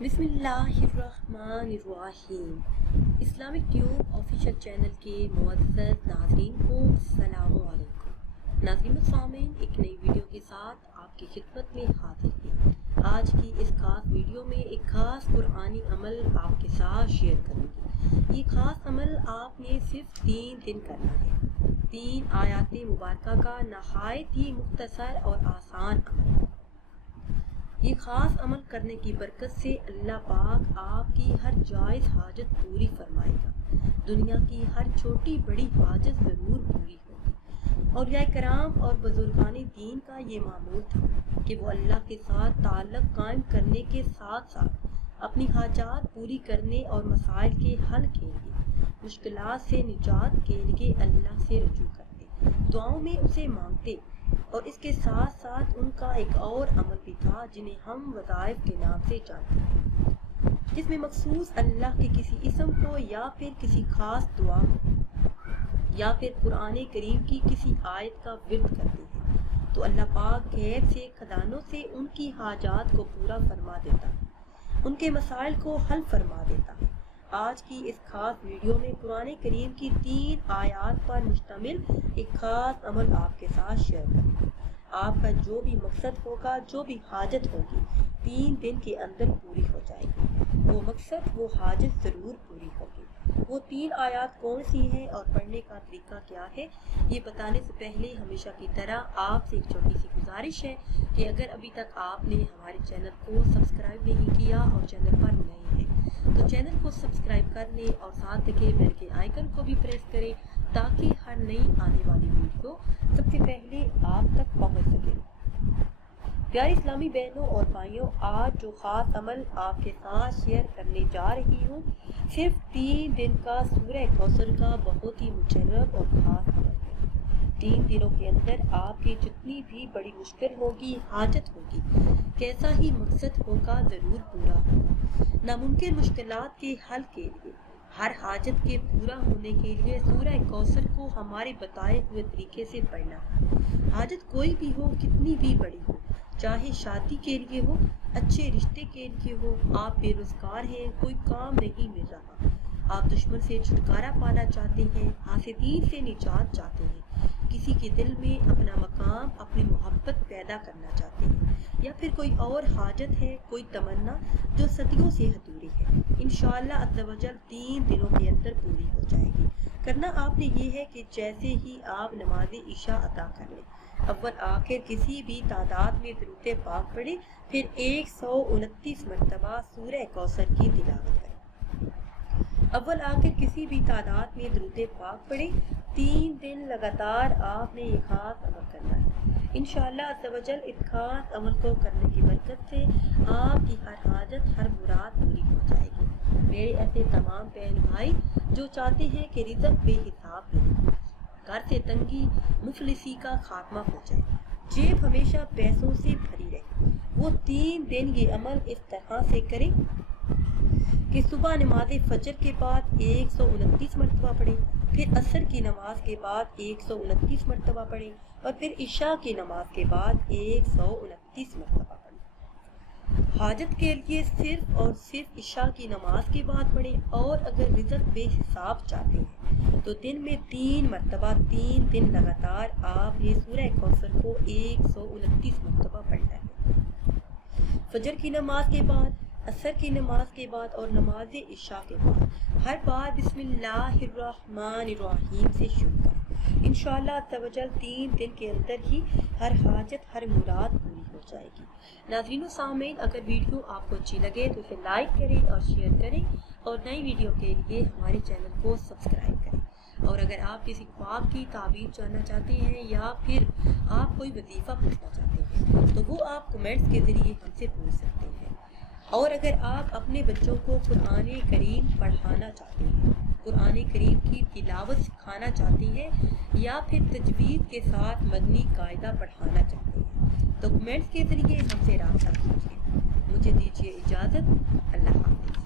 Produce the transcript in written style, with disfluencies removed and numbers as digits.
बिस्मिल्लाहिर्रहमानिर्रहीम। Islamic tube official channel के मुअज़्ज़ज़ नाज़रीन को अस्सलामु अलैकुम। नाज़रीन सामीन, एक नई वीडियो के साथ आपकी खिदमत में हाजिर है। आज की इस खास वीडियो में एक खास कुरानी अमल आपके साथ शेयर करूँगी। ये खास अमल आपने सिर्फ 3 दिन करना है। 3 आयात मुबारका का नहायत ही मुख्तसर और आसान अमल। ये खास अमल करने की बरकत से अल्लाह पाक आपकी हर जायज़ हाजत पूरी फरमाएगा। दुनिया की हर छोटी बड़ी हाजत ज़रूर पूरी होगी। औलिया कराम और बुजुर्गान दीन का ये मामूल था कि वो अल्लाह के साथ ताल्लुक़ कायम करने के साथ साथ अपनी हाजात पूरी करने और मसाइल के हल के लिए, मुश्किलात से निजात के लिए अल्लाह से रुजू करते, दुआओं में उसे मांगते। और इसके साथ साथ उनका एक और अमल भी था जिन्हें हम वज़ाइफ के नाम से जानते हैं, जिसमें मखसूस अल्लाह के किसी इस्म को या फिर किसी खास दुआ को या फिर कुरान करीम की किसी आयत का विर्द करते हैं तो अल्लाह पाक गैब से खजानों से उनकी हाजात को पूरा फरमा देता है, उनके मसाइल को हल फरमा देता है। आज की इस खास वीडियो में कुरान करीम की 3 आयात पर मुश्तमिल एक खास अमल आपके साथ शेयर करूँगा। आपका जो भी मकसद होगा, जो भी हाजत होगी, 3 दिन के अंदर पूरी हो जाएगी। वो मकसद, वो हाजत ज़रूर पूरी होगी। वो 3 आयात कौन सी हैं और पढ़ने का तरीका क्या है, ये बताने से पहले हमेशा की तरह आपसे एक छोटी सी गुजारिश है कि अगर अभी तक आपने हमारे चैनल को सब्सक्राइब नहीं किया और चैनल पर नए हैं तो चैनल को सब्सक्राइब कर लें और साथ के बेल के आइकन को भी प्रेस करें ताकि हर नई आने वाली वीडियो सबसे पहले आप तक पहुंच सके। प्यारे इस्लामी बहनों और भाइयों, आज जो ख़ास अमल आपके साथ शेयर करने जा रही हूँ, सिर्फ 3 दिन का सूरह कौसर का बहुत ही मुजर्रब और ख़ास अमल है। 3 दिनों के अंदर आपकी जितनी भी बड़ी मुश्किल होगी, हाजत होगी, कैसा ही मकसद होगा, ज़रूर पूरा होगा। नामुमकिन मुश्किलात के हल के लिए, हर हाजत के पूरा होने के लिए सूरह कौसर को हमारे बताए हुए तरीके से पढ़ना है। हाजत कोई भी हो, कितनी भी बड़ी हो, चाहे शादी के लिए हो, अच्छे रिश्ते के लिए हो, आप बेरोजगार हैं, कोई काम नहीं मिल रहा, आप दुश्मन से छुटकारा पाना चाहते हैं, हासिदीन से निजात चाहते हैं, किसी के दिल में अपना मकाम, अपनी मोहब्बत पैदा करना चाहते हैं, या फिर कोई और हाजत है, कोई तमन्ना जो सदियों से अधूरी है, इंशाअल्लाह अज़्ज़वजल 3 दिनों के अंदर पूरी हो जाएगी। करना आपने ये है कि जैसे ही आप नमाज इशा अदा कर लें, अव्वल आखिर किसी भी तादाद में दुरूद पाक पढ़े, फिर 129 मरतबा सूरह कौसर की तिलावत करें। अव्वल आखिर किसी भी तादाद में दुरूद पाक पढ़े, 3 दिन लगातार आपने ये खास अमल करना है। इंशाअल्लाह अज़्ज़वजल इस खास अमल को करने की बरकत से आपकी हर हाजत, हर मुराद पूरी हो जाएगी। मेरे ऐसे तमाम बहन भाई जो चाहते हैं कि रिज़्क़ बेहिसाब मिले, घर से तंगी, मुफलिसी का खात्मा हो जाए, जेब हमेशा पैसों से भरी रहे, वो 3 दिन ये अमल इस तरह से करें कि सुबह नमाज फजर के बाद 129 मरतबा पढ़ें, फिर असर की नमाज के बाद 129 मरतबा पढ़ें और फिर इशा की नमाज के बाद 129 मरतबा पढ़ें। हाजत के लिए सिर्फ और सिर्फ इशा की नमाज के बाद पढ़ें और अगर रिज़्क़ बेहिसाब चाहते हैं तो दिन में 3 मरतबा 3 दिन लगातार आपने सूरह कौसर को 129 मरतबा पढ़ना है। फजर की नमाज के बाद, असर की नमाज के बाद और नमाज इशा के बाद हर बार बिस्मिल्लाहिर्रहमानिर्रहीम से शुरू करें। इंशाअल्लाह अज़्ज़वजल 3 दिन के अंदर ही हर हाजत, हर मुराद पूरी हो जाएगी। नाज़रीन सामीन, अगर वीडियो आपको अच्छी लगे तो इसे लाइक करें और शेयर करें और नई वीडियो के लिए हमारे चैनल को सब्सक्राइब करें। और अगर आप किसी ख्वाब की ताबीर जानना चाहते हैं या फिर आप कोई वजीफ़ा पूछना चाहते हैं तो वो आप कमेंट्स के ज़रिए हमसे पूछ सकते हैं। और अगर आप अपने बच्चों को कुरान करीम पढ़ाना चाहते हैं, कुरान करीम की तिलावत सिखाना चाहते हैं या फिर तजवीज़ के साथ मदनी कायदा पढ़ाना चाहते हैं तो कमेंट्स के ज़रिए हमसे राब्ता कीजिए। मुझे दीजिए इजाज़त। अल्लाह हाफ़िज़।